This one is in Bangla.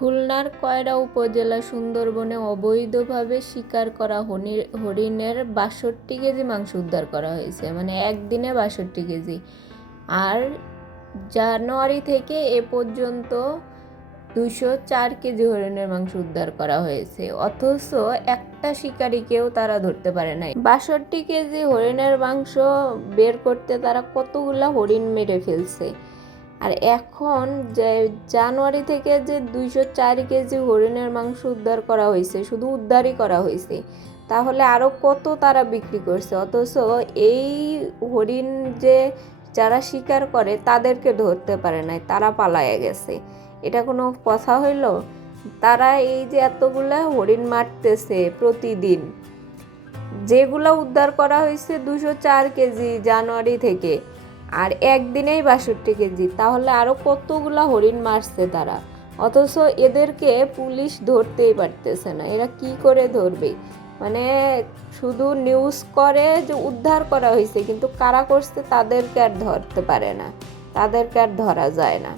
খুলনার কয়রা উপজেলা সুন্দরবনে অবৈধভাবে শিকার করা হরিণের ৬২ কেজি মাংস উদ্ধার করা হয়েছে, মানে একদিনে ৬২ কেজি। আর জানুয়ারি থেকে এ পর্যন্ত ২০৪ কেজি হরিণের মাংস উদ্ধার করা হয়েছে, অথচ একটা শিকারীকেও তারা ধরতে পারে নাই। ৬২ কেজি হরিণের মাংস বের করতে তারা কতগুলা হরিণ মেরে ফেলছে। আর এখন যে জানুয়ারি থেকে যে ২০৪ কেজি হরিণের মাংস উদ্ধার করা হয়েছে, শুধু উদ্ধারই করা হয়েছে, তাহলে আরও কত তারা বিক্রি করছে। অথচ এই হরিণ যে যারা শিকার করে তাদেরকে ধরতে পারে নাই, তারা পালায়ে গেছে। এটা কোনো কথা হইল? তারা এই যে এতগুলা হরিণ মারতেছে প্রতিদিন, যেগুলো উদ্ধার করা হয়েছে ২০৪ কেজি জানুয়ারি থেকে, আর একদিনেই ৬২ কেজি, তাহলে আরও কতগুলা হরিণ মারছে তারা। অথচ এদেরকে পুলিশ ধরতেই পারতেছে না। এরা কি করে ধরবে? মানে শুধু নিউজ করে যে উদ্ধার করা হয়েছে, কিন্তু কারা করছে তাদেরকে আর ধরতে পারে না, তাদেরকে আর ধরা যায় না।